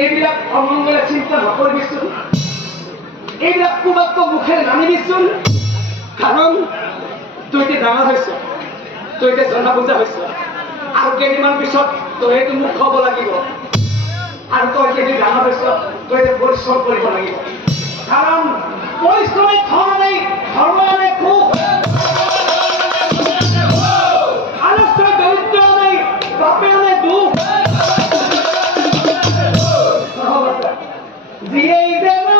এইবিলাক অমংগলে চিন্তা নকৰিবিচোন এইবিলাক কোবাক মুখেৰে নানিবিচোন কাৰণ তই এতিয়া ডাঙৰ হৈছ তই এতিয়া জনা বুজা হৈছ আৰু কেইদিনমান পিছত তই এইটো মুখ খাব লাগিব আৰু তই যদি ডাঙৰ হৈছ তই এতিয়া পৰিশ্ৰম কৰিব লাগিব কাৰণ পৰিশ্ৰমে ধন নাই ধৰ্ম নাই সুখ আলস্যই দৰিদ্ৰ নাই বাপে নাই দুখ যিয়েই যেন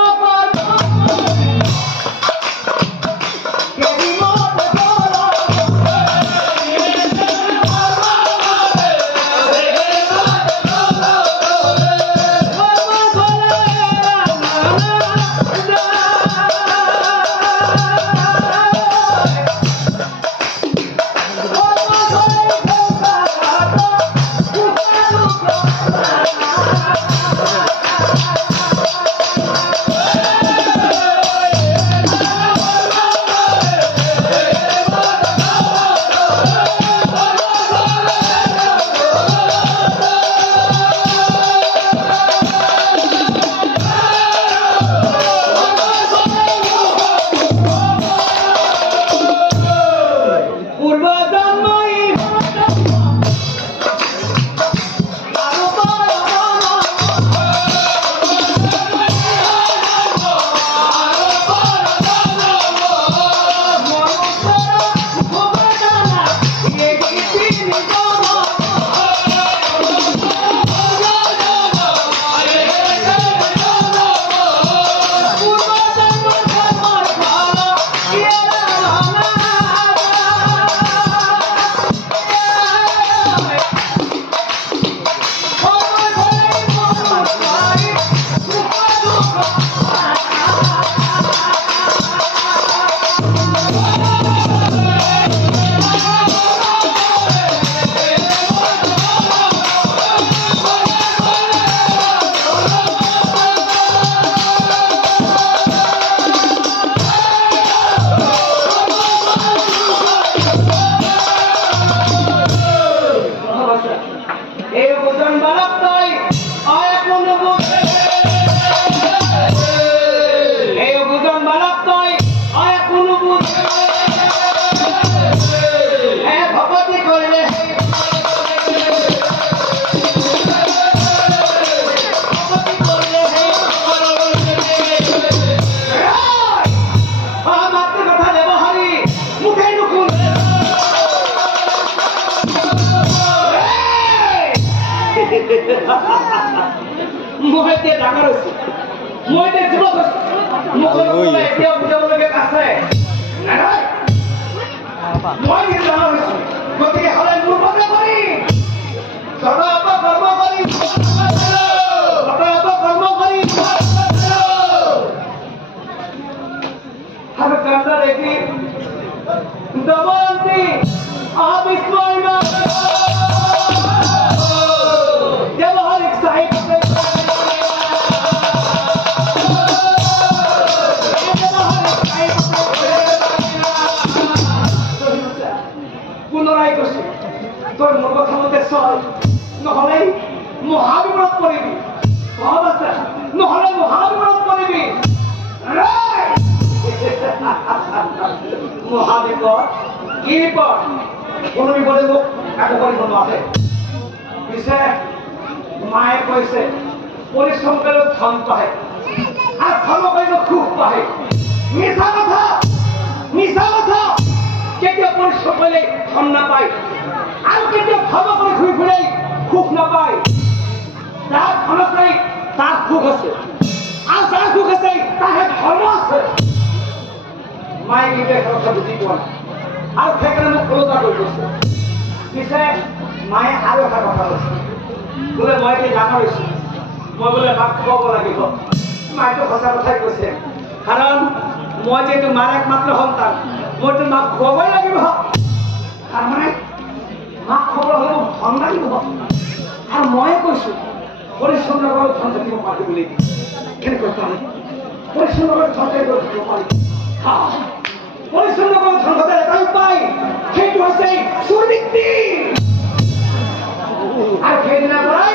মই এতিয়া ডাঙৰ হৈছো মই এতিয়া যুৱক হৈছো এতিয়া বুজাবলগীয়া আছে মই এতিয়া ডাঙৰ হৈছো গতিকে হলে মোৰ মতে কৰি কৰ্ম কৰি কৰ্ম কৰি আৰু কান্দা দেখি দময়ন্তী আবিস্ময় তোর মোর কথা মতে চল নহলে মহাবিপদ পড়িবি সব আছে নহলে মহাবিপদ পড়িবি মহাবিপদ কি বিপদ কোনো বিপদে মোক একো কৰিব নোৱাৰে পিছে মায়ে কৈছে পৰিশ্ৰম কৰিলে ধন পায় আৰু ধন কৰিলে সুখ পায় মিছা কথা কেতিয়া পৰিশ্ৰম কৰিলে ধন নাপায় আৰু কেতিয়া ধন কৰি ঘূৰি ফুৰে সুখ নাপায় যাৰ ধন আছে তাৰ সুখ আছে আৰু যাৰ সুখ আছে তাৰহে ধৰ্ম আছে মায়ে কেতিয়া কথা বুজি পোৱা আৰু সেইকাৰণে মোক ওলোটা কৰি দিছে পিছে মায়ে আৰু এটা কথা কৈছে বোলে মই এতিয়া ডাঙৰ হৈছো মই বোলে মাক খুৱাব লাগিব মায়েতো সঁচা কথাই কৈছে কাৰণ মই যিহেতু মাৰ একমাত্ৰ সন্তান মইতো মাক খুৱাবই লাগিব তাৰমানে মাক খবৰ হলে ধন লাগিব আৰু ময়ে কৈছো পৰিশ্ৰম নকৰো ধন থাকিব পাৰি বুলি কেনেকৈ পাৰি পৰিশ্ৰম নকৰো ধন থাকিব পাৰি পৰিশ্ৰম নকৰো ধন ঘটাৰ এটাই উপায় সেইটো হৈছে সুবৃত্তি আৰু সেইদিনা পৰাই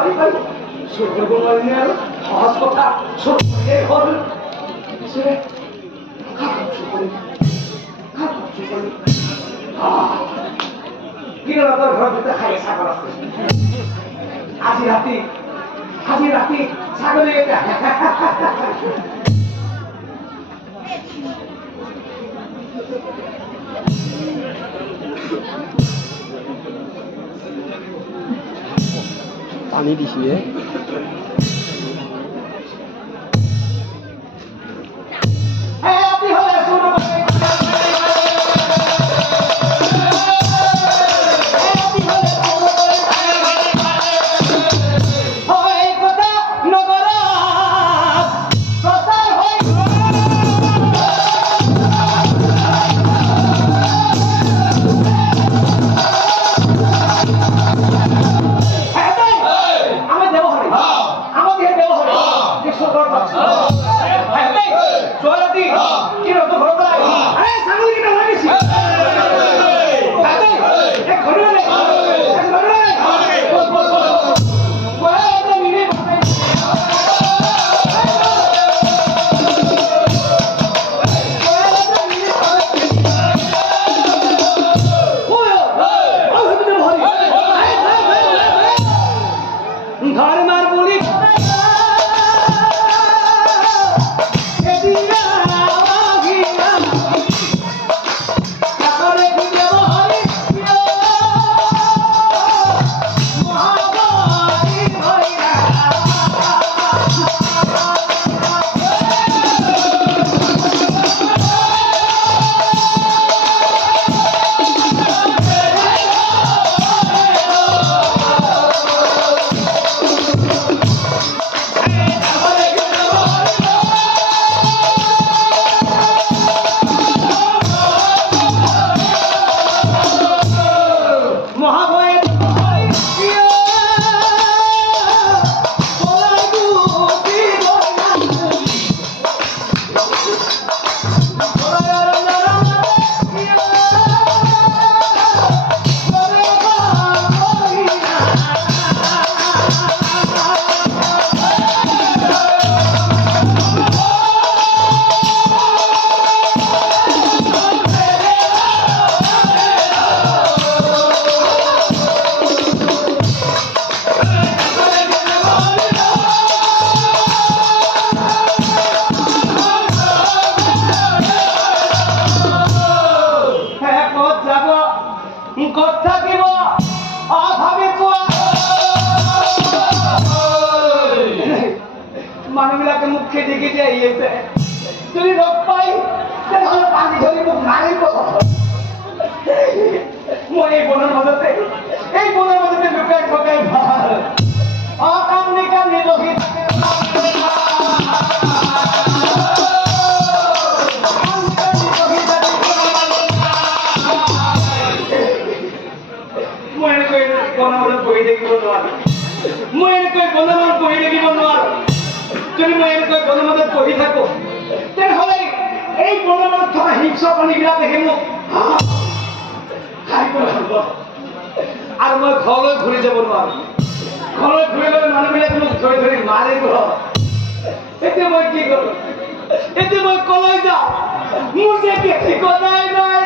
পাৰি পাৰি চুৰ কৰিব নোৱাৰিলে আৰু সহজ কথা চুৰ কৰিলেই হ'ল পিছে চুৰ কৰিম কিৰণাথৰ ঘৰত দুটা খাই ছাগল আছে আজি ৰাতি ছাগলী এটা পানী দিছিলে মানুহবিলাকে মোক খেদি খেদি আহি আছে যদি লগ পাই তেনেহ'লে পানী ধৰি মোক মাৰিব মই এই বনৰ মাজতে লুকাই থকাই ভাল অকাম নিকাম নিৰহি মই এনেকৈ বনাবত বহি থাকিব নোৱাৰো যদি মই এনেকৈ বনমাজত বহি থাকো তেনেহ'লে এই বনমাজত থকা হিংস্ৰ প্ৰাণীবিলাক দেখি মোক খাই পেলাব আৰু মই ঘৰলৈ ঘূৰি যাব নোৱাৰো ঘৰলৈ ঘূৰি গ'লে মানুহবিলাকে মোক ধৰি ধৰি মাৰিব এতিয়া মই কি কৰোঁ এতিয়া মই কলৈ যাওঁ মোৰ যে ঠিকনাই নাই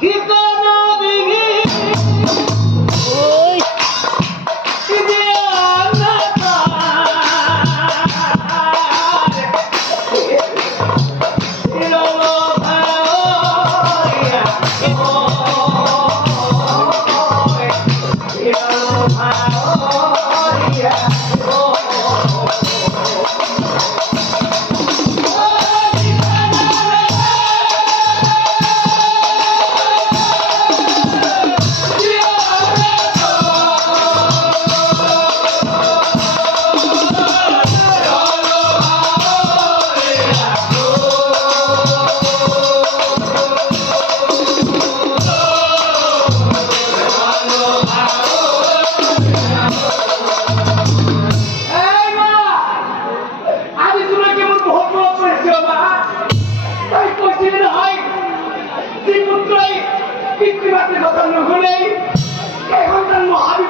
ঠিকনা বিঘি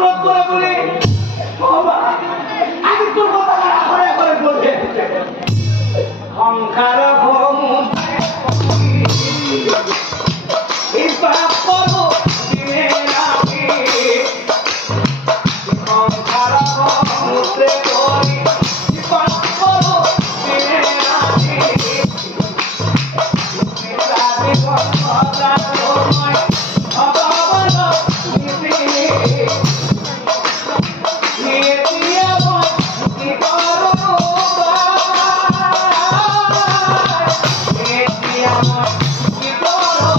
আপলোড করে বলি বাবা আমি তোর কথা করে করে বলতে সংসার ভমুতে হিসাব করব দিনে রাতে সংসার ভমুতে করি হিসাব করব দিনে রাতে হিসাবে কথা তোমায় ভগবান নিতে নিয়ে দিয়া কি করো নিয়ে দিয়া কি করো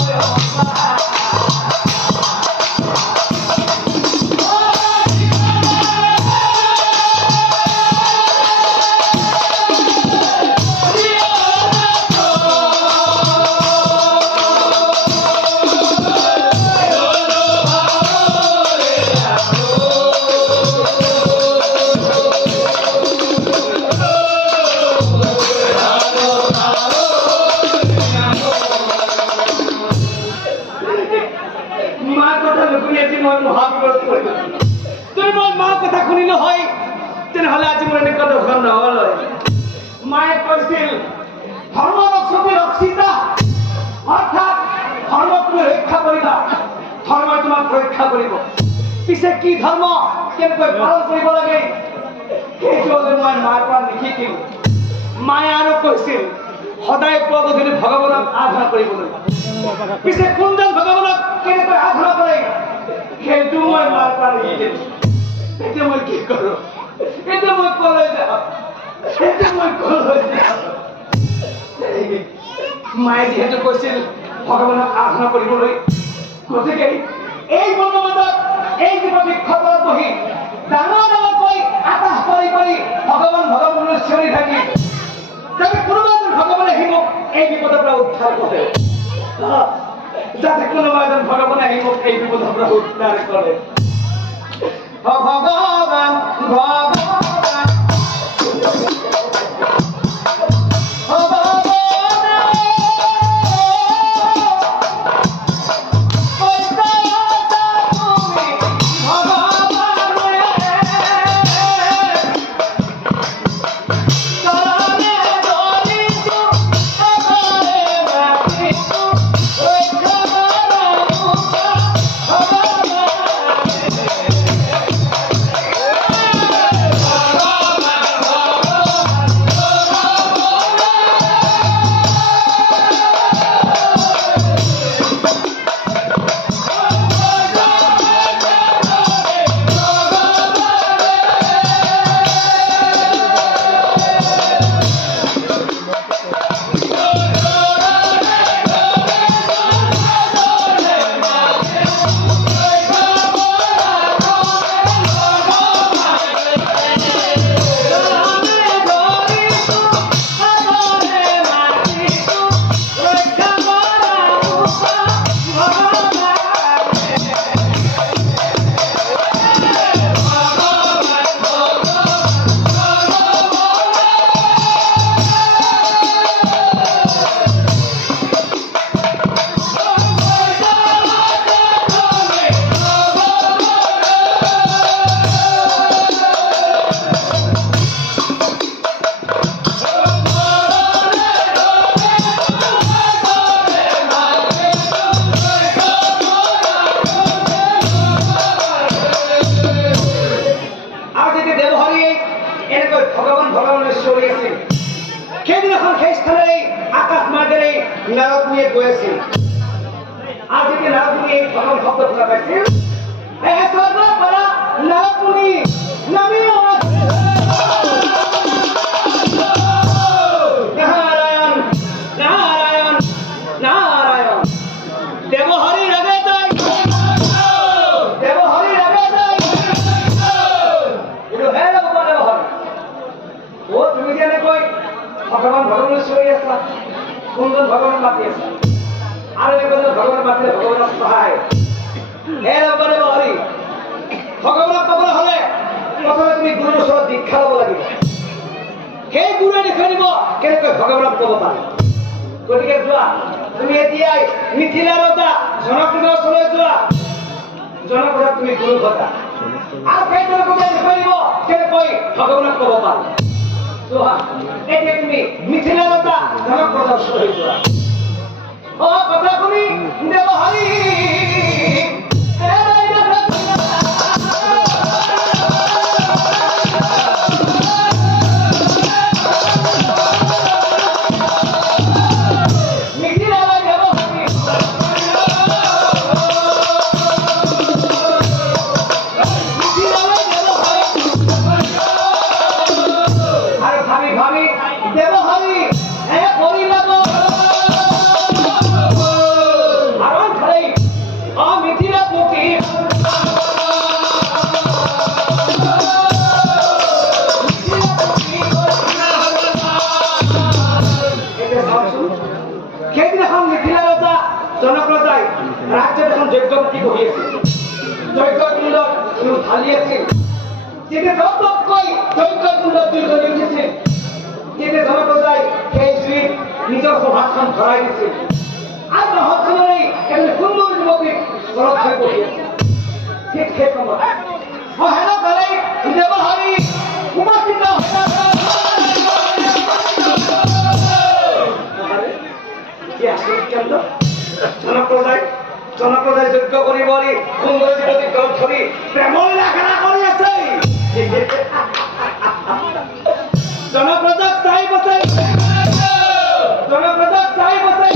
তুমি মোর মা কথা শুনিলে হয় তেনেহলে আজি মোৰ এনেকুৱা দোষণ নহল মায়ে কৈছিল ধৰ্ম ৰক্ষকে ৰক্ষিতা অৰ্থাৎ ধৰ্ম তুমি ৰক্ষা কৰিবা ধৰ্মই তোমাক ৰক্ষা কৰিব পিছে কি ধৰ্ম কেনেকৈ পালন কৰিব লাগে সেইটো মই মাৰ পৰা নিশিকিলো মায়ে আৰু কৈছিল সদায় পুৱা ভগৱানক আৰাধনা কৰিবলৈ পিছে কোনজন ভগৱানক কেনেকৈ আৰাধনা কৰে সেইটো মই মাৰ পৰা নিশিকিলো এতিয়া মই কি কৰো এতিয়া মই কলৈ যাওঁ মায়ে যিহেতু কৈছিল ভগৱানক আৰাধনা কৰিবলৈ গতিকে এই মনোমতত এই বৃক্ষৰ বহি ডাঙৰ ডাঙৰকৈ আকাশ পাৰি পাৰি ভগৱান ভগৱানলৈ চিঞৰি থাকি যাতে কোনোবা এজন ভগৱানে আহি মোক এই বিপদৰ পৰা উদ্ধাৰ কৰে যাতে কোনোবা এজন ভগৱানে আহি মোক এই বিপদৰ পৰা উদ্ধাৰ কৰে ভগৱান নাৰদমুনিয়ে কৈ আছিল আজি কি নাৰদমুনিয়ে এই ভগৱান শব্দ শুনা পাইছিল স্বৰ্গৰ পৰা নাৰদমুনি নামি নাৰায়ণ নাৰায়ণ নাৰায়ণ দেৱহৰি ৰাগে যায় দেৱহৰি ৰাগে যায় এইটো হে দেৱহৰি অ তুমি যেনেকৈ ভগৱান ভগৱানলৈ চিঞৰি আছা কোনজন ভগৱান মাতি আছে আৰু একজন ভগৱান মাতিলে ভগৱানক সহায় হে দেৱহৰি ভগৱানক পাবলৈ হলে প্ৰথমে তুমি গুৰুৰ ওচৰত দীক্ষা ল'ব লাগিব সেই গুৰুৱে দেখুৱাই দিব কেনেকৈ ভগৱানক ক'ব পাৰে গতিকে যোৱা তুমি এতিয়াই মিথিলা ৰজা জনকৰ ওচৰলৈ যোৱা জনকৰ তুমি গুৰু কথা আৰু কেইজনক দেখুৱাই দিব কেনেকৈ ভগৱানক ক'ব পাৰো চোৱা এতিয়া তুমি মিথিলা লতা ধৰক প্ৰদৰ্শন হৈ যোৱা অ কথা শুনি দেৱহৰি राज्य এখন যজ্ঞপতি বহি আছিল যজ্ঞকুণ্ডত তেওঁ ঢালি আছিল যেতিয়া ৰক্তকৈ যজ্ঞকুণ্ডত জ্বলি উঠিছিল যেতিয়া জনপ্ৰজাই সেই জুইত নিজৰ সভাখন ভৰাই দিছিল আৰু নহতখনেই এজন সুন্দৰ যুৱতীক ঘৰত থৈ বহি আছিল ঠিক সেই সময়ত হেনো কালি দেৱহৰি উপস্থিত জনপ্ৰজাই যজ্ঞ কৰিব সুন্দৰ যুৱতী গল ধৰি প্ৰেমৰ লেখানা কৰি আছে জনপ্ৰজাক চাই বচাই জনপ্ৰজাক চাই বচাই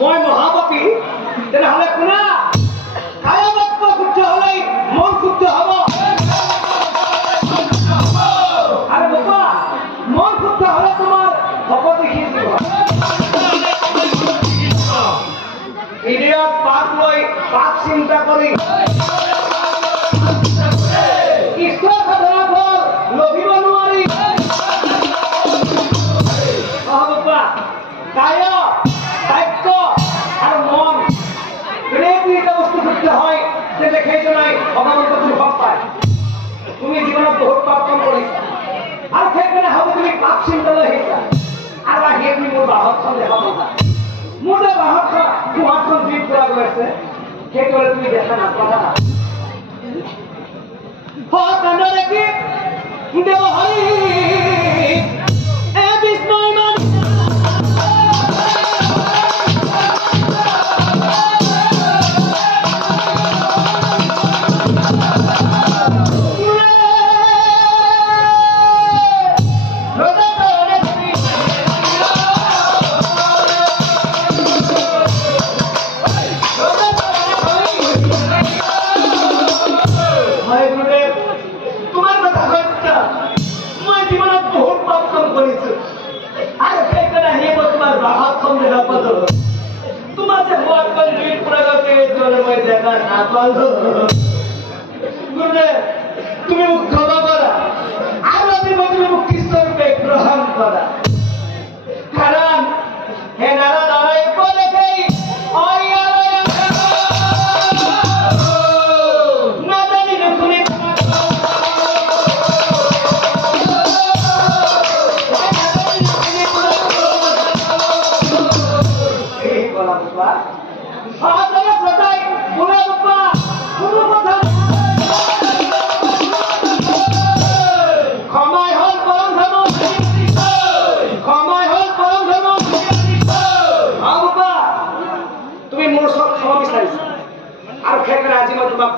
মই মহাপাপী তেনেহলে শুনা কায়বাক্য শুদ্ধ হলেই মন শুদ্ধ হব আৰু বাবা মন শুদ্ধ হলে তোমাৰ ভকতি শিকিব হৃদয়ত পাপ লৈ পাপ চিন্তা কৰি ঈশ্বৰ সাধনা ফল লভিব নোৱাৰি বাবা কায় বাক্য আৰু মন দুইটা বস্তু শুদ্ধ হয় তেন্তে সেইজনাই ভগৱন্ত তুমি ভোগ পায় তুমি জীৱনত বহুত পাপ কাম কৰিছা আৰু সেইকাৰণে হ'ব তুমি পাপ চিন্তালৈ আহিছা আৰু আহি তুমি মোৰ বাহতখন দেখা পাবা মোৰ যে গুহাখন জুই পুৰা গৈ আছে সেইটো হ'লে তুমি দেখা নাপালা কান্দা দেখি দেৱ হৰি এ বিষ্ণু ইমান তুমি মোক ক্ষমা কৰা আৰু আজি মই তুমি মোক কৃষ্ণৰূপে গ্ৰহণ কৰা কাৰণ হে নাৰায়ণ নাজানি নুশুনি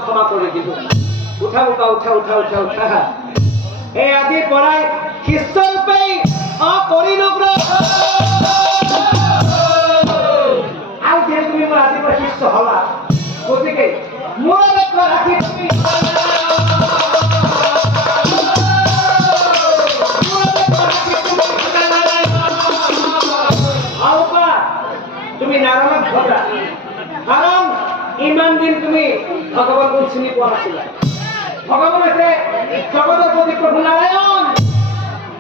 ক্ষমা কৰি দিব উঠা উঠা উঠা উঠা উঠা উঠা এই আজিৰ পৰাই খ্ৰীষ্টৰূপে পৰিণগ্ৰহ আৰু যে তুমি মোৰ আজিৰ পৰা খ্ৰীষ্ট হলা গতিকে মোৰ লক্ষ্য ৰাখি তুমি তুমি নাৰায়ণক ভজা কাৰণ ইমান দিন তুমি ভগৱানক চিনি পোৱা নাছিলা ভগৱান হৈছে জগতৰ প্ৰতি প্ৰভু নাৰায়ণ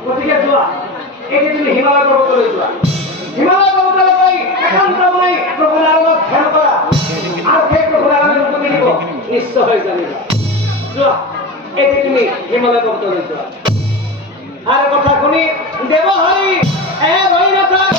গতিকে যোৱা এতিয়া তুমি হিমালয় পৰ্বতলৈ যোৱা হিমালয় পৰ্বতলৈ গৈ একান্ত মনে প্ৰভু নাৰায়ণক ধ্যান কৰা আৰু সেই প্ৰভু নাৰায়ণক তুমি দিব নিশ্চয় জানিবা যোৱা এতিয়া তুমি হিমালয় পৰ্বতলৈ যোৱা আৰু কথা শুনি দেৱ হৰি এ ৰৈ নাথাক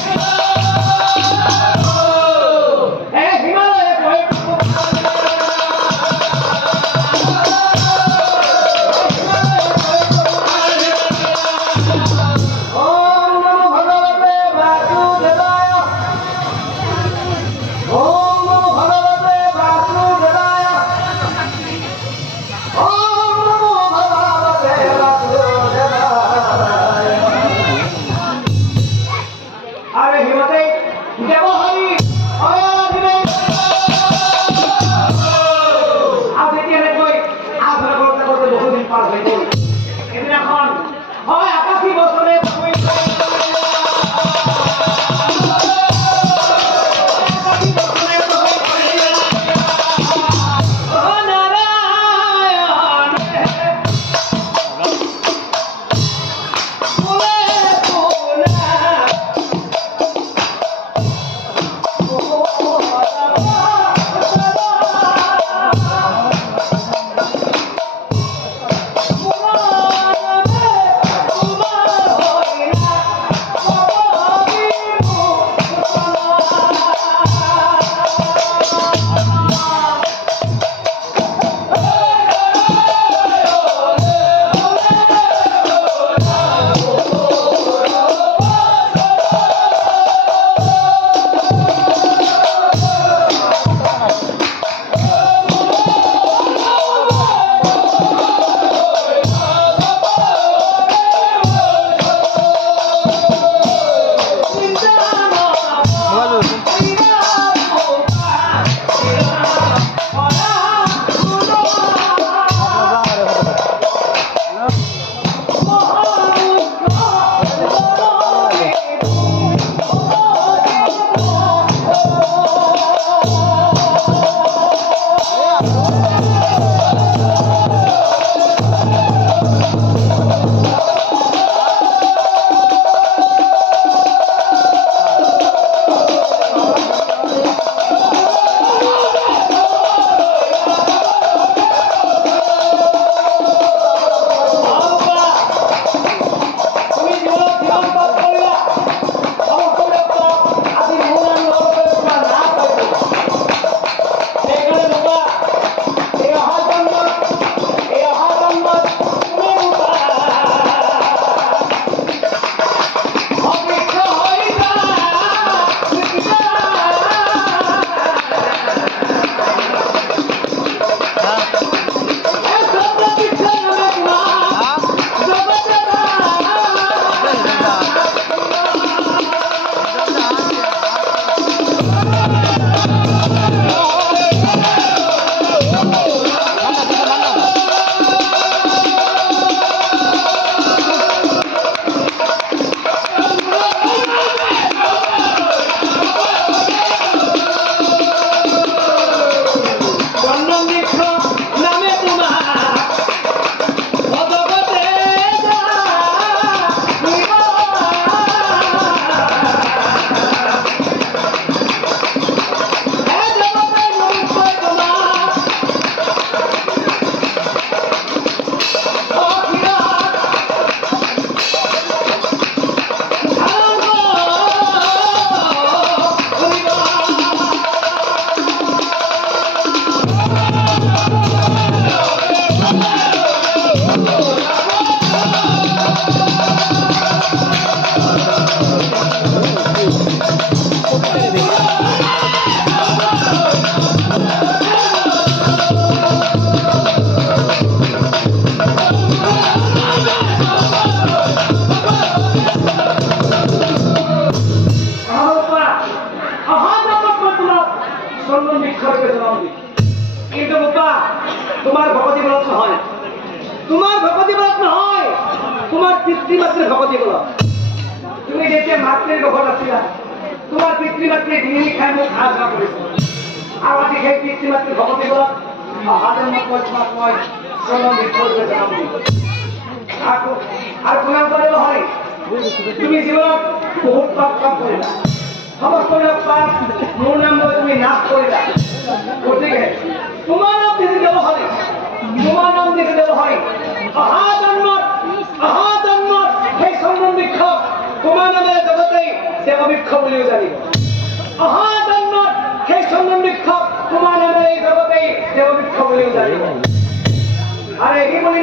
ভকতি বলত নহয় তোমাৰ ভকতি বলত নহয় তোমাৰ পিতৃ মাতৃৰ ভকতি বলত তুমি যেতিয়া মাতৃৰ লগত আছিলা তোমাৰ পিতৃ মাতৃয়ে ডিঙি খাই মোক ঘাঁহ ঘাঁহ কৰিছে আৰু আজি সেই পিতৃ মাতৃৰ ভকতি বলত অহা জন্মত মই তোমাক মই চৰণ বিষ্ণুৰূপে জনাম দিম আৰু শুনাব পাৰে নহয় তুমি জীৱনত বহুত পাপ কাম কৰিলা সমস্ত পাপ মোৰ নাম লৈ তুমি নাশ কৰিলা গতিকে তোমাৰ নাম দিদি দেৱ হয় তোমাৰ নাম দিদি দেৱ হয় অহা জন্মত সেই চন্দন বৃক্ষ তোমাৰ নামেৰে জগতেই দেৱ বৃক্ষ বুলিও জানিব অহা জন্মত সেই চন্দন বৃক্ষ তোমাৰ নামেৰে জগতেই দেৱ বৃক্ষ বুলিও জানিব আৰু এই বুলি